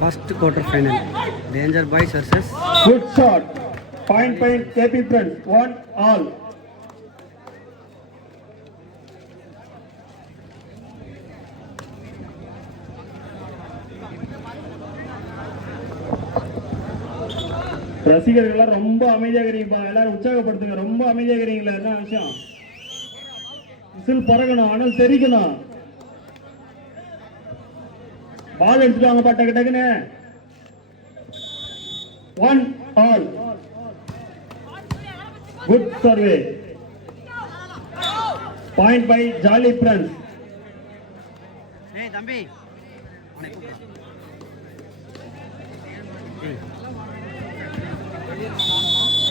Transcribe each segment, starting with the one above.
First quarter final. Danger Boys versus. Good shot. Point KP Friends. 1-all. ரசிகர்கள் ரொம்ப அமைதியாக இருக்கீங்கப்பா. எல்லாரும் உற்சாகப்படுத்துங்க. ரொம்ப அமைதியாக இருக்கீங்களா? என்ன விஷயம்? விசில் பறக்கணும், அனல் தெரிக்கணும். பால் எடுத்துட்டாங்கப்பா டக்கு டக்குன்னு. 1-all. Good survey. Point by Jolly Friends. Hey, தம்பி.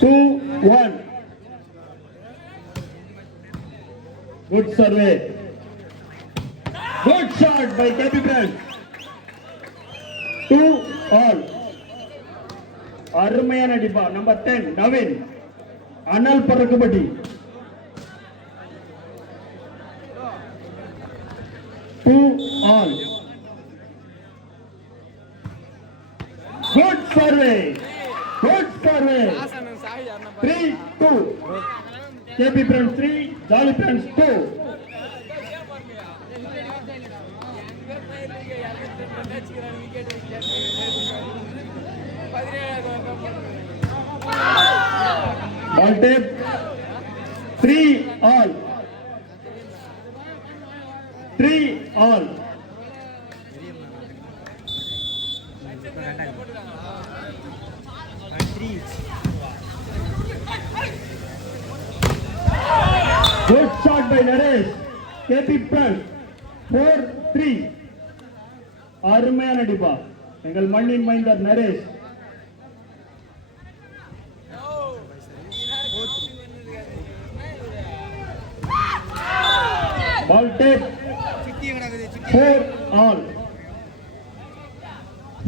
2-1. Good survey. Good shot by KP Friends. 2-all. அருமையான அடிப்பா. நம்பர் 10 நவீன். அனல் பறக்குபடி. All. Good survey. Good survey. 3-2. KP Friends 3, Jolly Friends 2. Ball tape. 3-all. 3-all. Good shot by Naresh. KP Friends 4-3. அருமையான அடிப்பா. எங்கள் மண்ணின் மைந்தர் Naresh. Ball tape. 4-all.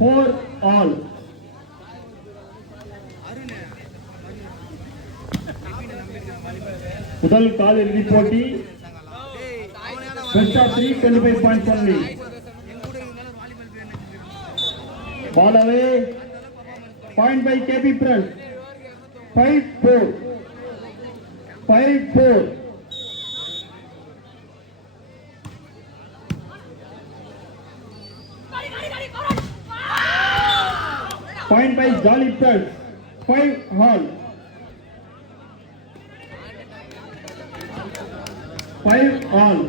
4-all. முதல் கால் இறுதி போட்டி. Best of 3, 25 points only. Ball away. Point by KP Friends. 5-4. 5-4. Point by Jolly Friends. 5-all. 5-all.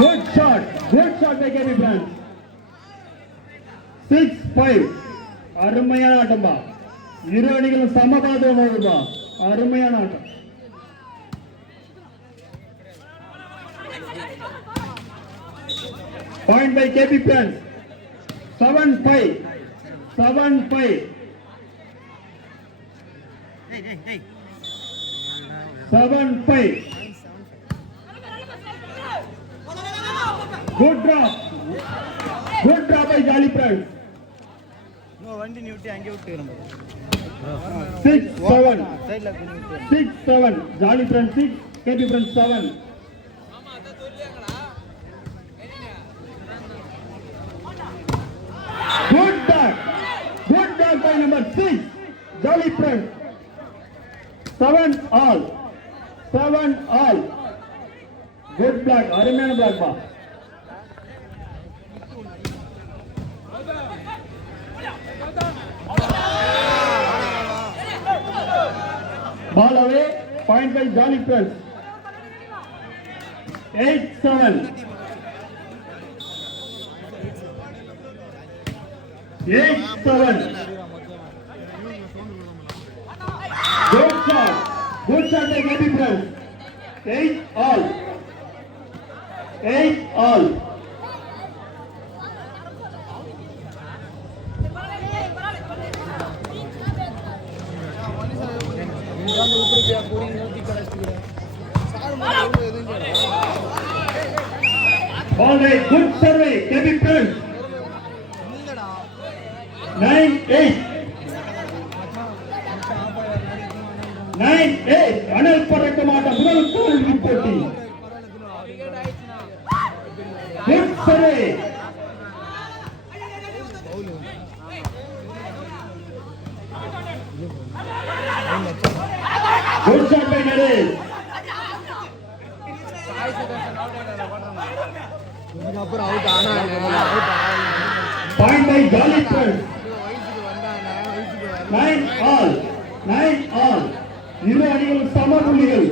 Good shot. Good shot by KP Friends. 6-5. அருமையான ஆட்டம்பா. இரு அணிகளும் சமபாதம் ஆகுதா. அருமையான ஆட்டம். Point by KP Friends. 7-5. 7-5. 7-5. Good drop. Good drop by Jolly Friends. No, வண்டி நியூட்டி அங்கே விட்டு நம்ம. 6-7. 6-7. Jolly Friends 6, KP Friends 7. Good dog. Good dog by number 6. Jolly Friends. 7-all. 7-all. Good block. அருமையான block பா. Ball away. Point by Jolly Friends. 8-7. 8-7. Good shot. Good shot by KP Friends. 8-all. 8-all. Ball right. Good survey. KP Friends. 9-8. 9-8. அனல் பறக்க மாட்டோம். முதல் தோல்வி போட்டி. சரி good shot by Naresh. Point by jolly friends. 9-all 9-all. இரு அணிகளும் சம புள்ளிகள்.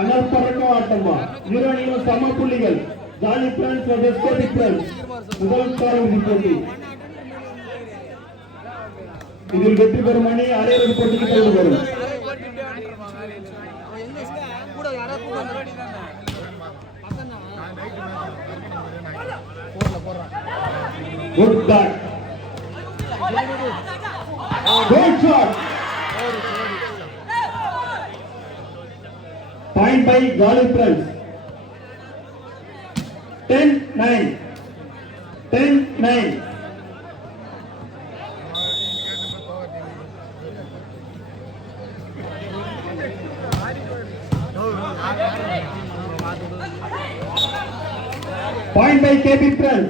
அனர்ப்பரக்க ஆட்டமா. இரு அணிகளும் சம புள்ளிகள். Jolly friends versus Gopi friends. முதல் தோல்வி போட்டி. இதில் வெற்றி பெறும் அணி அரையிறுதி போட்டிக்கு தகுதி பெறும். Good back. Good shot. Point by Jolly Friends. 10-9. 10-9. Point by KB Friends.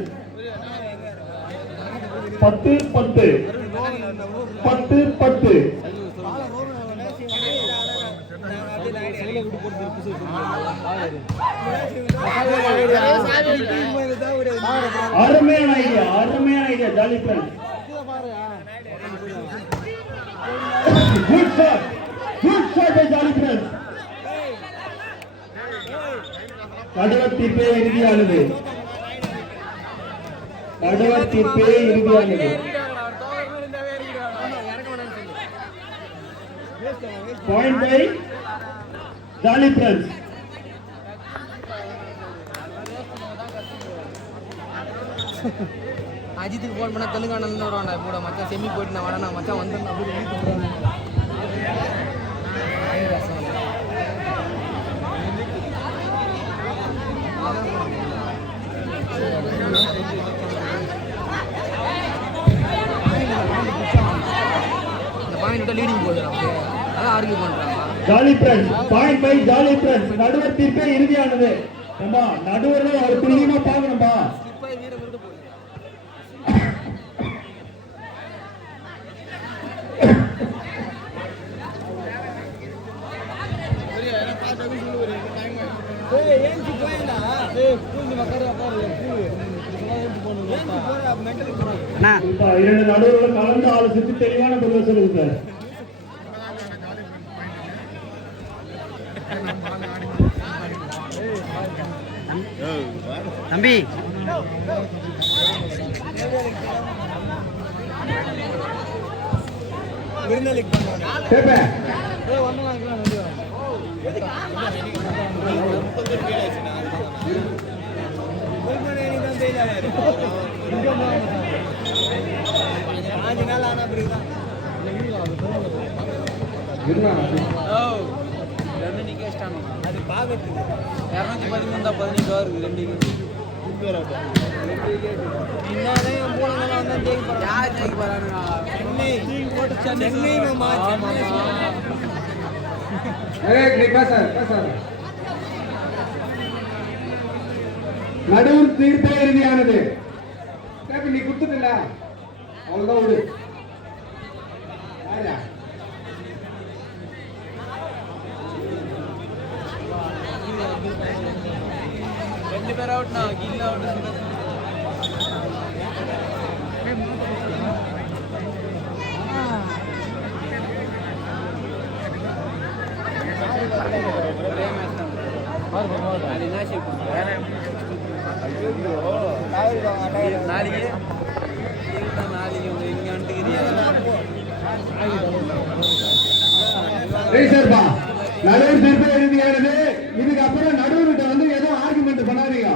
10-10. 10-10. அருமையான idea Jolly Friends. Good shot by jolly friends. நடுவர் தீர்ப்பே இறுதியானது. Point by jolly Friends. அஜித்துக்கு ஃபோன் பண்ண தெலுங்கானால வருவாங்க கூட மச்சான் செமி போயிட்டு நான் வரேன் மச்சான் வந்து இந்த பாயிண்ட் லீடிங் போகுது அதான் ஆர்கியூ பண்றாங்க. Jolly friends. Point by jolly friends. நடுவர் தீர்ப்பே இறுதியானது. ஏமா நடுவர்கள் ஒரு துல்லியமா பார்க்கணும்பா. இரண்டு நடுவர்களும் கலந்து ஆலோசித்து தெளிவான பதில் சொல்லுங்க சார். தம்பி அது பாக்கிறதுக்கு 213 15 வருது ரெண்டு நடுவர் தீர்ப்பே இறுதியானது. நீ குடுத்துட்டல அவ்வளவுதான் விடு. ரெண்டு பேர் அவுட்னா கில் அவுட். நாளைக்கு இங்க நடுவர் தீர்ப்பு இறுதியானது. இதுக்கு அப்புறம் நடுவர்கிட்ட வந்து ஏதோ ஆர்குமெண்ட் பண்ணாதீங்க.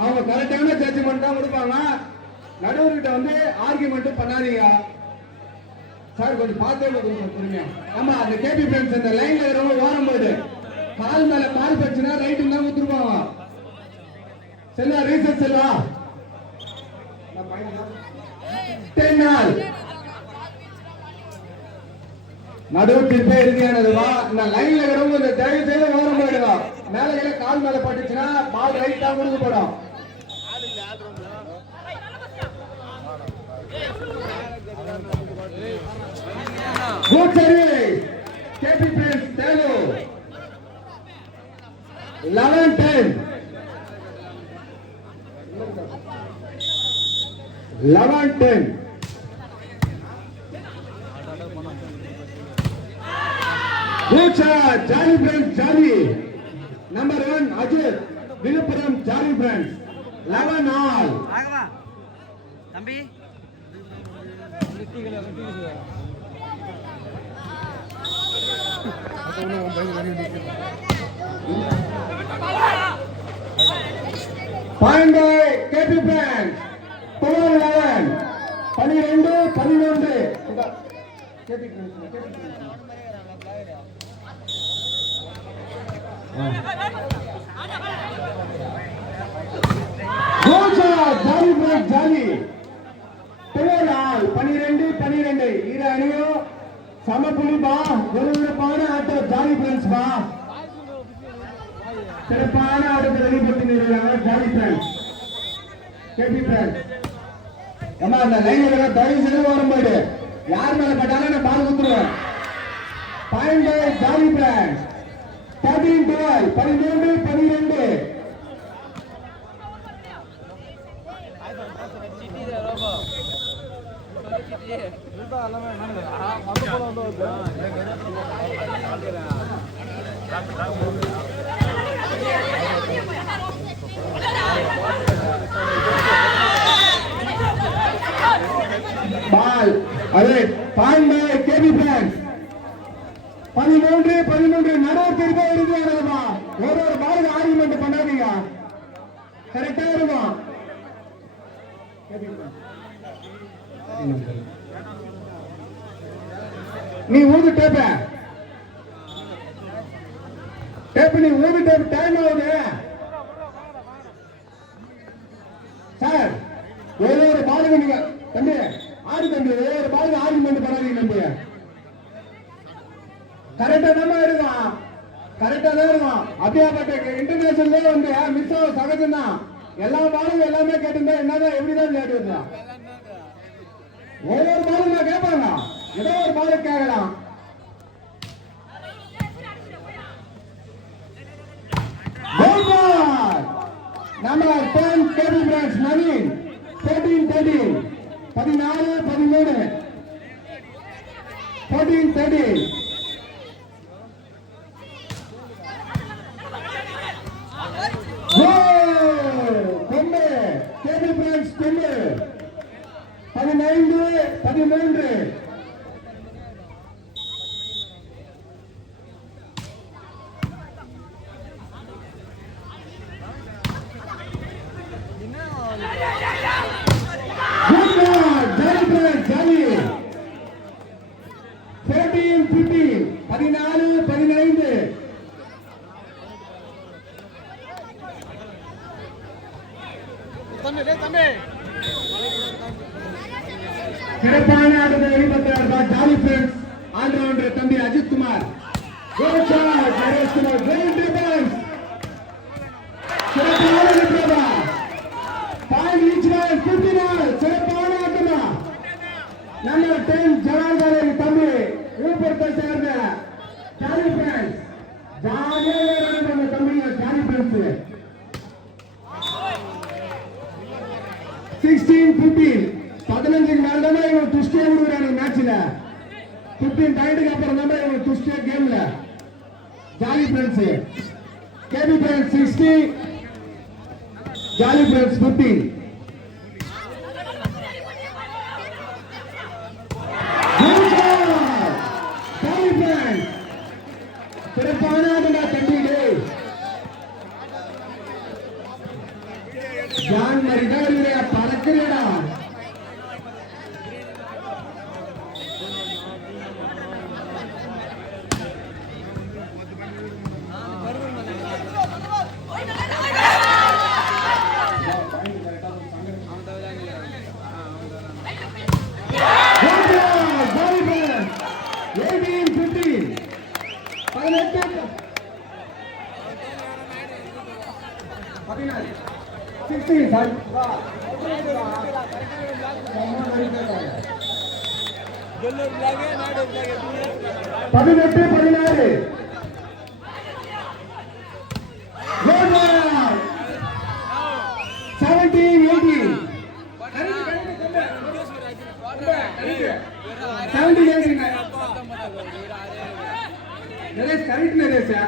அவங்க கரெக்டான ஜட்ஜ்மெண்ட் தான் கொடுப்பாங்க. நடுவர்கிட்ட வந்து ஆர்குமெண்ட் பண்ணாதீங்க சார். கொஞ்சம் பார்த்தே பொறுமையா. ஆமா அந்த கேபி ஃப்ரெண்ட்ஸ் அந்த லைன்ல இருக்கிறவங்க ஓரம் போயிடு. கால் மேல கால் பச்சுனா ரைட்டு தான் ஊத்துருப்பாங்க. செல்வா ரீசன் செல்வா 10 ஆல் நடுவு திருப்பி இறுதியானதுவா இந்த லைன்ல கிடவும் இந்த தயவு செய்து ஓரம் போயிடுவா மேல கீழே கால் மேல பட்டுச்சுன்னா பால் ரைட்டா முடிஞ்சு போடும் குட் சர்வீஸ் கேபி பிரின்ஸ் தேலு 11-10 11-10 Good shot, Jolly Friends, Jolly. Number 1, Ajit, Viluppuram, Jolly Friends. 11 all. Raghava தம்பி Point by KP Friends. 12-11. 12-11. KP Friends. Jolly break jolly 12 இரு அணியும் சமப்புலி பா விறுவிறுப்பான ஆட்டம் ஜாலி ஃப்ரெண்ட்ஸ் பா சிறப்பான ஆட்டத்தை வெளிப்படுத்தினாங்க ஜாலி ஃப்ரெண்ட்ஸ் கேபி ஃப்ரெண்ட்ஸ் அம்மா அந்த லைன்ல தயவு செய்து வரும்போது யார் மேல பட்டாலும் நான் பால் குத்துருவேன் பாயிண்ட் பை ஜாலி ஃப்ரெண்ட்ஸ் 13-12 13-12 பால் அது பாயிண்ட் பை கேபி ஃப்ரெண்ட்ஸ் 13 நடுவர் திருப்பி இறுதியானதுமா ஒரு பால் ஆர்குமெண்ட் பண்ணாதீங்க கரெக்டா இருக்கும் நீ ஊது டேப் நீ ஊது டேப் டைம் ஆகுது சார் ஒரு பாலுக்கு நீங்க தம்பி ஆடு தம்பி ஒரு பாலுக்கு ஆர்குமெண்ட் பண்ணாதீங்க தம்பி கரெக்டா தான் இருக்கும் அப்படியாப்பட்ட இன்டர்நேஷனல்ல வந்து மிஸ் ஆகும் சகஜம் தான் எல்லா பாலும் எல்லாமே கேட்டிருந்தா என்னதான் எப்படிதான் கேட்டு ஒவ்வொரு பாலும் நான் கேட்பாங்க ஏதோ ஒரு பாலு கேட்கலாம் number 10 KP Friends Naveen 14-13 14-13 14-13 KP Friends 15-13 சிறப்பான ஆட்டத்தை வெளிப்படுத்தினார் ஜாலி ஃப்ரெண்ட்ஸ் ஆல்ரவுண்டர் தம்பி அஜித் குமார் சிறப்பான ஆட்டமா நம்பர் 10 ஜனாதிபதி தம்பி விழுப்புரத்தை சேர்ந்த ஜாலி ஃப்ரெண்ட்ஸ் ஜாலியாக தம்பி ஜாலி ஃப்ரெண்ட்ஸ் 16-15 15 மேல தான் இவங்க ட்விஸ்டே கொடுக்குறாங்க மேட்ச்ல 15 டைட்டுக்கு அப்புறம் தான் இவங்க ட்விஸ்டே கேம்ல Jolly Friends KP Friends 60 Jolly Friends 15 Jolly Friends சிறப்பான ஆட்டமா தம்பிடு ஜான் மரிதாரியா பறக்குறடா Jolly Friends 18-15 பதினெட்டு 16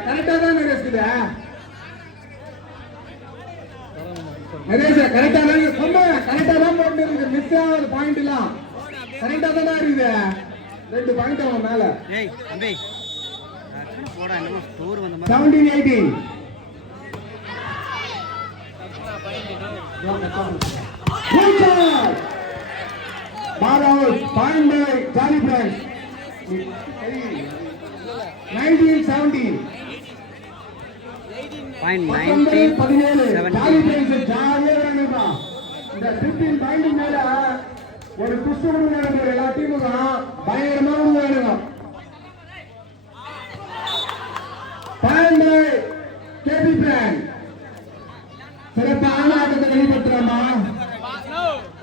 கரெக்டா தான் நரேஷ் கரெக்டா தான் போட்டு மிஸ் ஆகுது பாயிண்ட் எல்லாம் கரெக்டா தான் இருக்குது 2 பாயிண்ட் அவன் மேல ஏய் தம்பி போடா என்னமோ ஸ்கோர் வந்த 17-18 ball out point by Jolly Friends 19-17 point 19 Jolly Friends ஜாலியா விளையாடுறா இந்த 15 பாயிண்ட் மேல ஒரு புஷ் விளையாடுற எல்லா டீமுக்கும் பயங்கரமா விளையாடுறாங்க point by KP Brand சிறப்பான ஆட்டத்தை வெளிப்படுத்துறாமா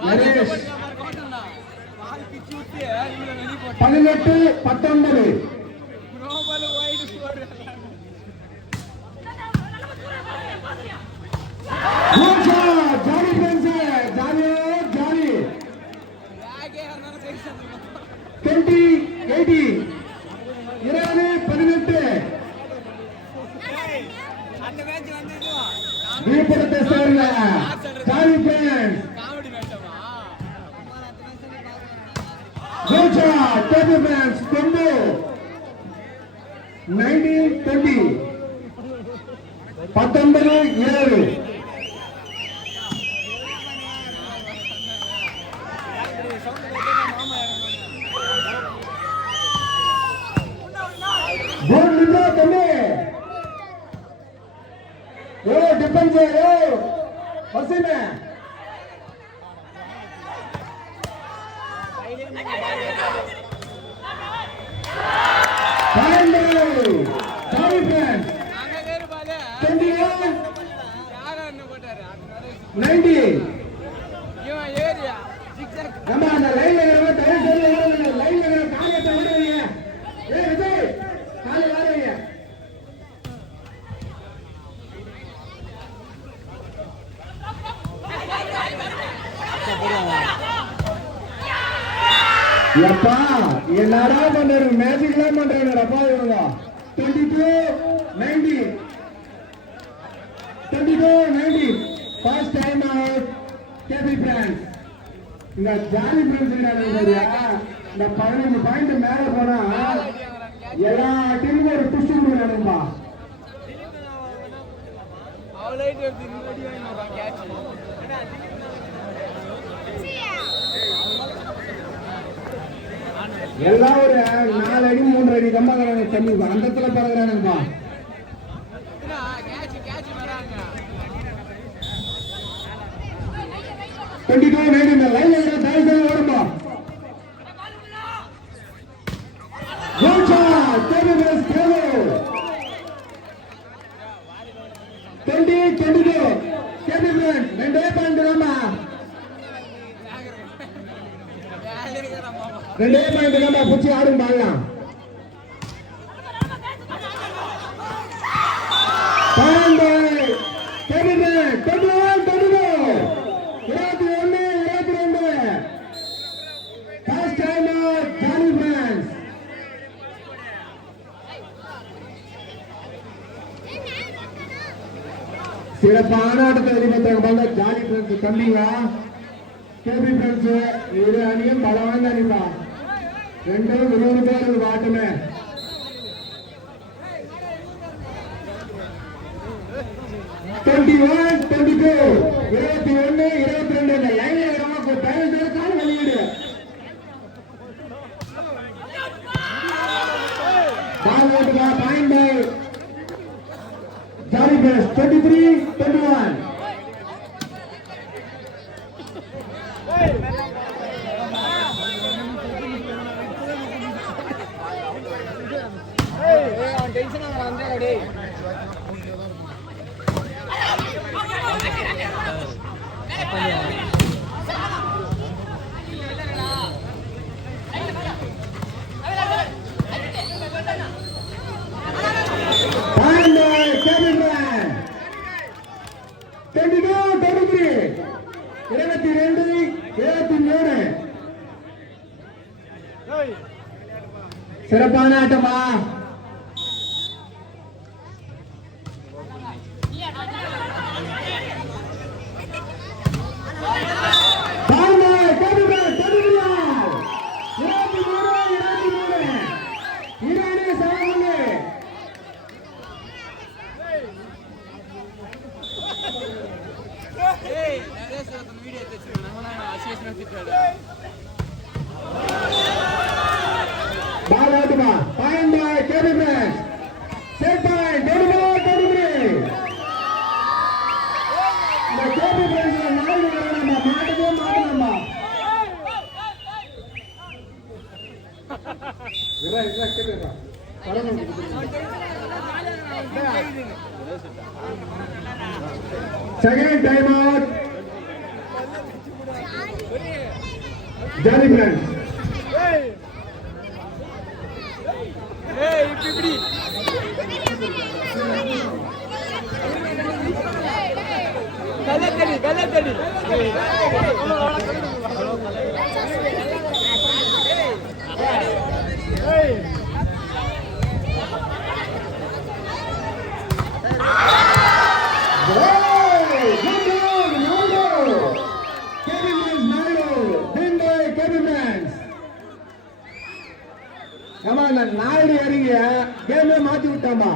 நரேஷ் 18-19 ஜாலி ஃப்ரெண்ட்ஸ் ஜாலி 20-18 20-18 வீப்படத்தை சேர்ந்த ஜாலி ஃப்ரெண்ட்ஸ் கோச்சா டேபிள் ஃப்ரெண்ட்ஸ் கொண்டு 19-20 19-7 बोल लिखो तुम्हें यो डिफेंस है यो बसी में sorry friends 21 90 நம்ம அந்த லைன்ல நம்ம டைம் சொல்ல லைன்ல காரியத்தை விடுவீங்க ஏய் விஜய் காலை வாருங்க எப்பா என்னடா பண்றாரு மேஜிக் எல்லாம் பண்றாங்கடா இவங்க 22-90 22-90 first time out KP Friends இந்த ஜாலி பிரான்ஸ் இந்த 15 பாயிண்ட் மேல போனா எல்லா டீமும் ஒரு புஷ் கொடுக்குறானுப்பா எல்லாம் ஒரு 4 அடி 3 அடி கம்பாங்க தம்பி அந்த இடத்துல பறகுறானுப்பா இந்த லைன்ல ஓடும்பா கோச்சா டேபிள்ஸ் கேலோ 20-22 கேபிள் ரெண்டே பாயிண்ட் ராமா ரெண்டே பாயிண்ட் ராமா புச்சி ஆடும் பாக்கலாம் பாயிண்ட் கேபிள் 21-22 first time out Jolly Friends சிறப்பான ஆட்டத்தை வெளிப்படுத்தாங்க ஜாலி ஃப்ரெண்ட்ஸ் தம்பிங்க கேபி ஃப்ரெண்ட்ஸ் இரு அணியும் பலவான அணிப்பா ரெண்டும் 20 பேர் ஆட்டமே point by Jolly Friends 23-21 tension ஆகுறான் சிறப்பான ஆட்டமா ball out ma point by KB Branch set point 24-23 இந்த KB Branch ல நாலு வரணுமா மாட்டவே மாட்டலாமா இதா கேக்குறா வரணும் second time out Jolly Branch இப்படி கலத்தடி நாயுடு இறங்கிய கேமே மாத்தி விட்டாமா